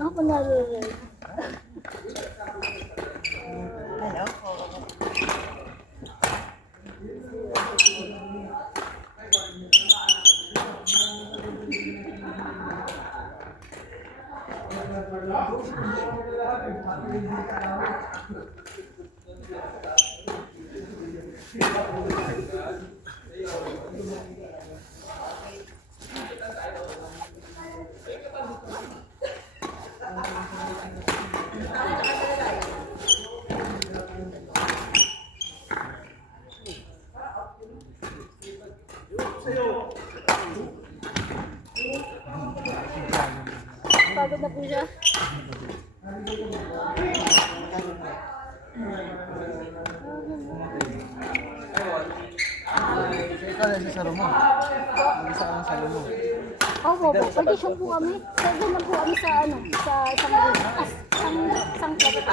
Ako naririnig. Hello? Pagod na po siya. Ikaw na sa salo mo. Mag-isa ka ng salo mo. Opo, pwede siyang po kami. Pwede na po kami sa ano, sa isang plato.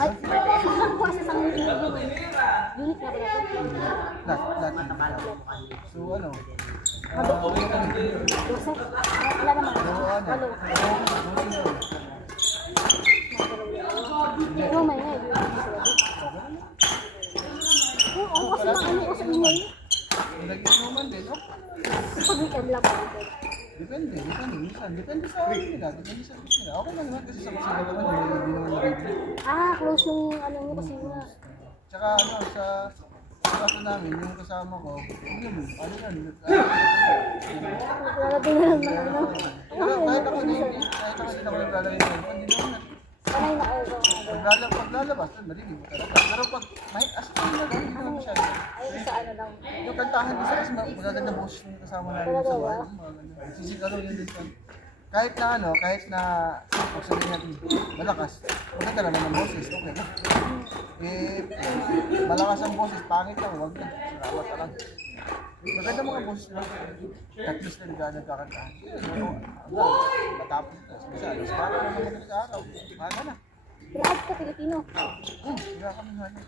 At lang po sa isang unit na plato. So ano? Joseph, wala naman. Halo. Pero may nga, oo, kasi ano ko sa inyo. Nag-inuman din, oh. Pag weekend lang po. Depende sa nila, depende sa gusto nila. Okay lang naman kasi sa kusina naman, hindi naman nabibili. Close yung ano nyo kasi nga. Tsaka ano, sa kaso namin, yung kasama ko, yun, ano yan? Wala din na lang na ano. Kahit ako din ako naglalagay ng cellphone, hindi naman Sanay na kayo. paglalabas, marinig mo talaga. Pero pag may asin na lang, hindi naman masyado. Ay, sa ano lang. Yung kantahan isa kasi magaganda boses yung kasama namin sa bahay. Sisigalo yun din. Kahit na ano, kahit na sabihin natin malakas, maganda naman ang boses, okay na. Malakas ang boses, pangit lang, huwag na. Salamat ka lang. Maganda mga boses mo. At least na nagkakantahan. Matapos na. Sa alas, para naman nag-araw. Maga na. Lahat ka Pilipino. Higa kami hali.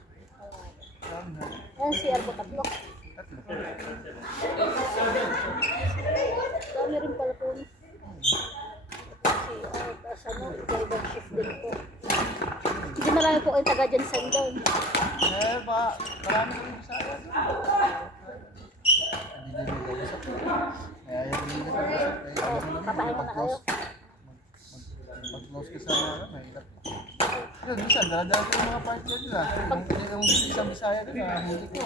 Yan si Arbo tatlo. Tatlo. Dami rin pala po. Kasi ano, iba-ibang shift din po. Hindi marami po kayong taga Jansan doon. Marami rin sa ayan. Kaya yung hindi na Papahinga na kayo. pag-close ka sa mga, mahirap. Yun, minsan, daladala ko yung mga partner nila. Yung isang Bisaya nila, huli ko.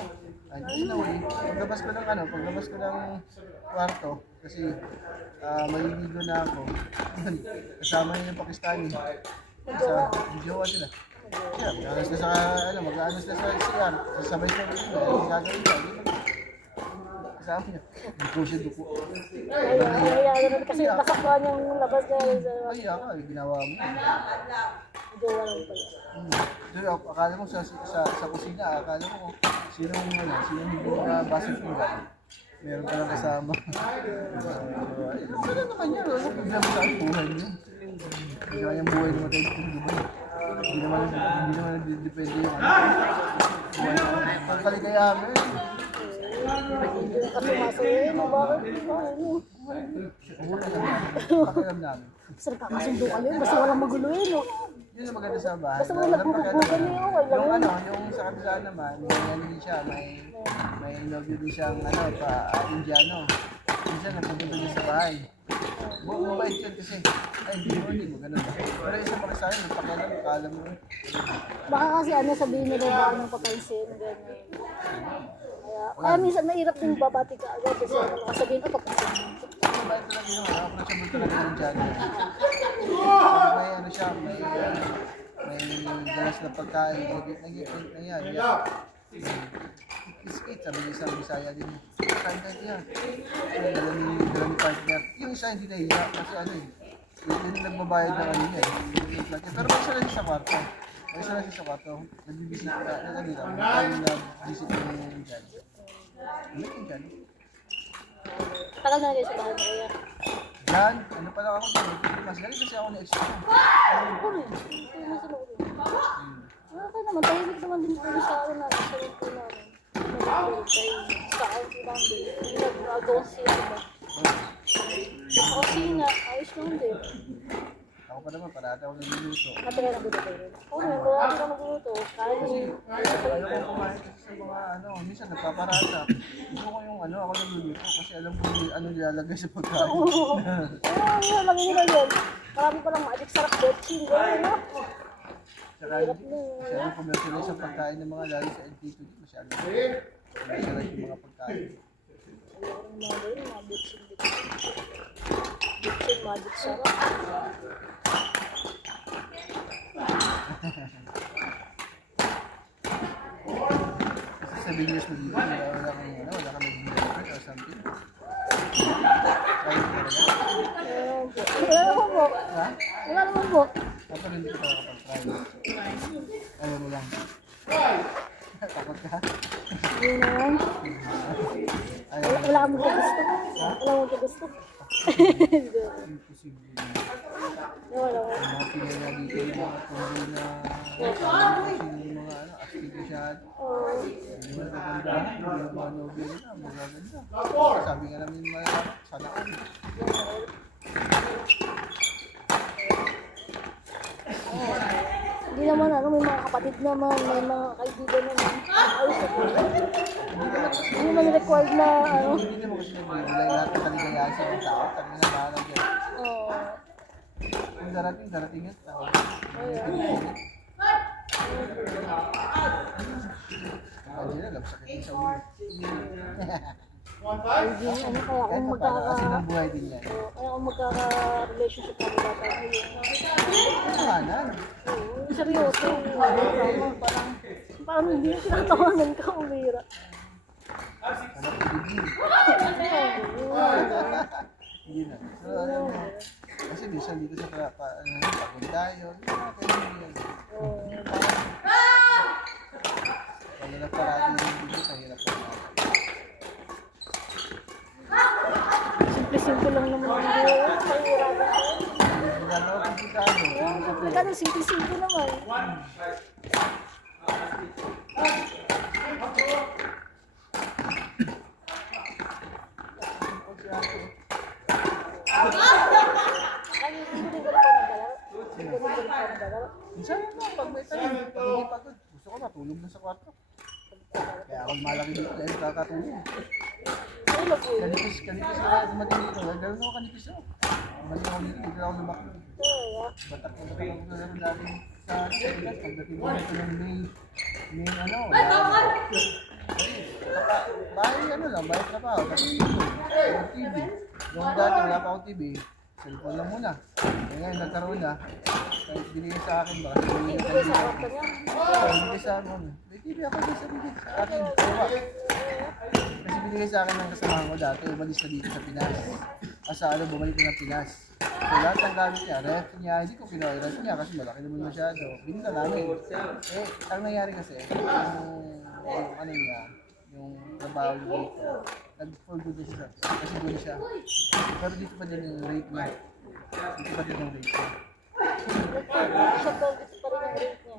Ay, hindi na uli. Paglabas ko ng kwarto, kasi maliligo na ako. Yun, kasama yun yung Pakistani. Yung jowa sila. Kaya, mag-aanos na sa CR. Sasabay ko rin yun. Ang gagawin ka. Kasama niya. Duko siya, duko. Kaya kasi nasaktan yung labas niya. Ay, ako, ginawa mo. Jowa lang pala. So, akala mo sa kusina, akala mo sinong basket mo ba? Meron ka lang kasama. Ano naman yan? Ano problema sa buhay niyo? Hindi naman yung buhay naman tayo dito, di ba? Hindi naman nagdidepende yung ang kaligayahan mo yun. Kasi masaya mo, bakit? Pakiram namin. Basta nagkakasundo kayo, basta walang magulo yun. Yun ang maganda sa bahay. Basta walang nagbubugan niyo, okay lang yun. Yung sa kabila naman, din siya, may nobyo din siyang Indiano. Minsan nagpupunta din sa bahay. Mabait yun kasi, ay hindi mo ganun. Pero yung sa Pakistani, nagpakialam, akala mo. Baka kasi sabihin nila ba ng papansin, gano'n. Kaya minsan mahirap din babati ka agad kasi sabihin ko papansin. Mabait talaga yun, approachable talaga ng Indiano. May siya, may dalas na pagkain, nag-eat na yan. Iskit, sabi niya isang Bisaya din. Kain tayo yan. Dala ni partner. Yung isa hindi nahiya kasi yun yung nagbabayad ng niya. Pero may isa lang sa kwarto. Nag-visit ka, nag-visit yung dyan. Ano yung dyan? Tagal na rin sa bahay mo kaya. Yan, ano pala ako dyan? Mas galing kasi ako na-extra. Ako rin. Okay naman, tahimik naman din kami sa natin, sa rin po namin. Nag-upload kayo sa out lang din. Nag-agawa siya ba? Sa kusina, ayos lang din. Ako pa naman, parati ako nagluluto. Matagal na gusto kayo. Oo, marami ka magluto. Kanin. Ayaw ko kumain sa mga minsan nagpaparata. Gusto ko yung ako nagluluto kasi alam ko nilalagay sa pagkain. Oo, lagi nila yun. Marami pa lang magic sarap betching. Gano'n, no? Saka yung commercial sa pagkain ng mga lalo sa LTV, masyado. Commercial yung mga pagkain. Ayoko ng mga gano'n, mga betching. Betching magic sarap. Kasi sa videos mo dito, wala kang nag-video or something. Wala naman po. Ha? Wala naman po. Dapat hindi ka kapag-try. Ayaw mo lang. Takot ka? Yun naman. Wala kang magkagusto. Wala kang magkagusto. Imposible. Wala ko. Mga pinila dito yung mga tuloy na yung mga astigmasyad. Hindi mo nagaganda. Yung mga nobel na, magaganda. Sabi nga namin mga sana ako. Hindi naman may mga kapatid naman, may mga kaibigan naman. Ayos ako. Hindi naman required na Hindi naman kasi nagbibigay lahat ng kaligayahan sa mga tao. Kami na bahala dyan. Oo. Kung darating yung tao. Angela, labsak din sa ulo. Kaya kung Kasi ng buhay din yan. kaya kung magkaka-relationship na wala tayo. Kahanan. Seryoso. Parang hindi na sinatawanan ka, umira. Anak ko din. Hindi na. So, kasi minsan dito sa pagod tayo. Kaya na parati dito sa hirap na. Simple-simple lang naman ang buhay. Mahirapan ko. Ginagawa komplikado. Nagkano, simple-simple naman. Minsan pag may time, pag hindi pagod, gusto ko matulog na sa kwarto. Kaya ako malaki dito dahil kakatulog. Kanipis na dumating dito. Gano'n ako kanipis ako. Mali ako dito ako lumaki. Batak na batak ako na dati sa Pinas. Pagdating ko dito ng May ano. Bahay ano lang, bahay trabaho. Tapos TV. Yung dati wala pa akong TV. Cellphone lang muna. Ngayon nagkaroon na. Kahit binigay sa akin ba? Ibigay sa auto niya. Binigay sa akin. May TV ako din sa akin. Kasi binigay sa akin ng kasamahan ko dati. Umalis na dito sa Pinas. Asalo bumalik ko ng Pinas. So lahat ng gamit niya, ref niya, hindi ko kinuha yung ref niya kasi malaki naman masyado. Binila namin. Eh, ang nangyari kasi, yung ano niya, yung trabaho niya dito, nag-for good na siya. Kasi good siya. Pero dito pa din yung rate niya. Dito pa din yung rate niya. Siya po, gusto pa rin yung rate niya.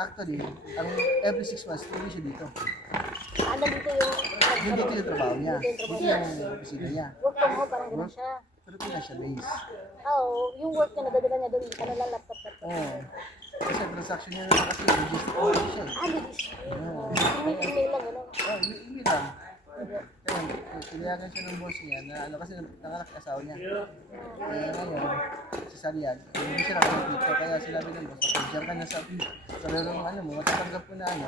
Actually, ang every 6 months, tuloy siya dito. Ano dito yung... Yung dito yung trabaho niya. Dito yung opisina niya. Work from home, parang gano'n siya. Pero Pinas siya base. Oo, yung work na nadadala niya doon, ano lang laptop. Oo. Kasi transaction niya naman kasi logistic office siya. May email lang, gano'n. Oo, email lang. Kaya, pinayagan siya ng boss niya na ano kasi nanganak yung asawa niya. Kaya ngayon, si Salian, hindi siya nakakit dito. Kaya sinabi ng boss, diyan ka na sa larong ano mo, matatanggap ko na ano,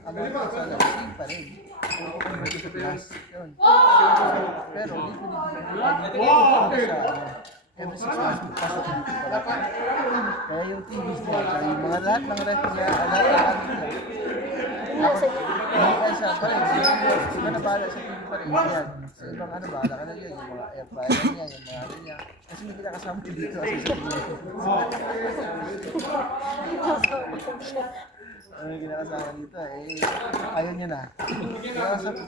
ang mga kasala, same pa rin. Kung kukumbay ko sa Pinas, yun. Pero, dito sa every 6 months, pasok ko dito pala. Kaya yung TVs niya, yung mga lahat ng ref niya, lahat ng ano niya. Hindi siya pa rin. Sila na bahala sa TV pa rin. Yan. Sa ibang ano, bahala ka na yun. Yung mga air fryer niya, yung mga ano niya. Kasi hindi nakasama ko dito. Ano yung kinakasama dito eh. Ayaw niya na.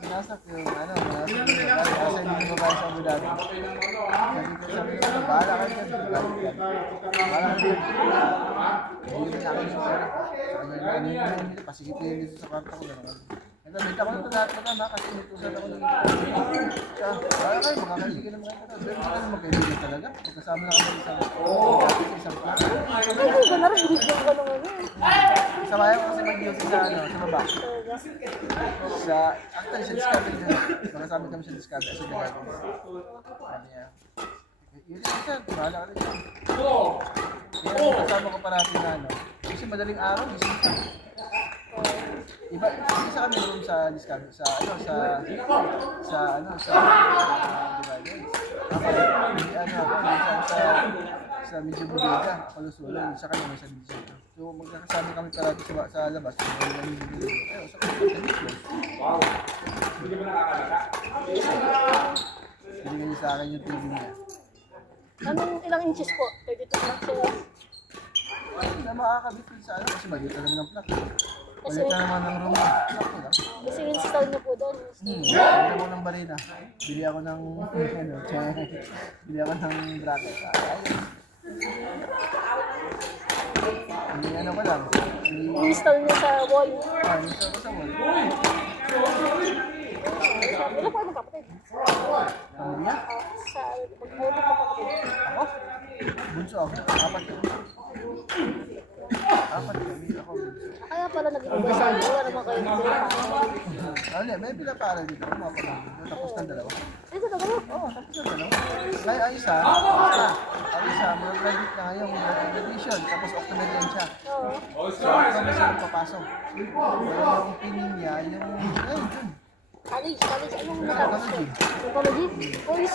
Pinasap yung ano, kasi hindi ko babae sa Abu Dhabi. Sabi ko, bahala ka dyan. Bahala ka dyan. Hindi ko na akin yung pera. Ano yung pasigipin dito sa kwarto ko. Ito, bita ko na ito lahat na tama kasi inutusan ako ng siya. Bahala kayo, makakaligan ng mga ito. Pero hindi kami magkaibigan talaga. Magkasama na kami sa isang plato. Ay, ko na rin, hindi ko ka naman yun. Sabaya ko kasi mag-music sa ano, sa baba. Sa, actually sa Discovery din. Makasama kami sa Discovery as a dalaga. Ano yan. Yun yung isa, bahala ka rin yan. Kaya kasama ko parati na ano. Kasi madaling araw, isip ka. Iba, isa kami room sa Discovery, sa ano, Dividers. Sa medyo bodega, Palusulan, sa kanya may sa dito. So magkakasama kami parati sa labas, ayun, sa wow. Binigyan niya sa akin yung TV niya. Anong ilang inches po? 32 inches. Hindi na makakabit sa ano, kasi maliit na naman ng plak. Maliit na naman ng room. Plak lang. Kasi install niyo po doon. Bili ako ng barina. Bili ako ng, ano, bili ako ng bracket. Ayun. Hindi ano ko lang. Install niyo sa wall. Install ko sa wall. Ilan po ang kapatid? Pamilya? Sa pag-ulit ng kapatid. Ako? Bunso ako. Apat kami. Ako bunso. Kaya pala naging iba sa wala naman kayo dito. Ano may pinaparal dito. Tapos ng dalawa. Dito na kayo? Oo, tapos ng dalawa. Ngayon ang isa, mga graduate na ngayon, graduation, tapos October yan siya. So, October siya papasok. Yung pinin niya, yung, ayun, yun. College, anong matapos ko? Psychology? Oh, is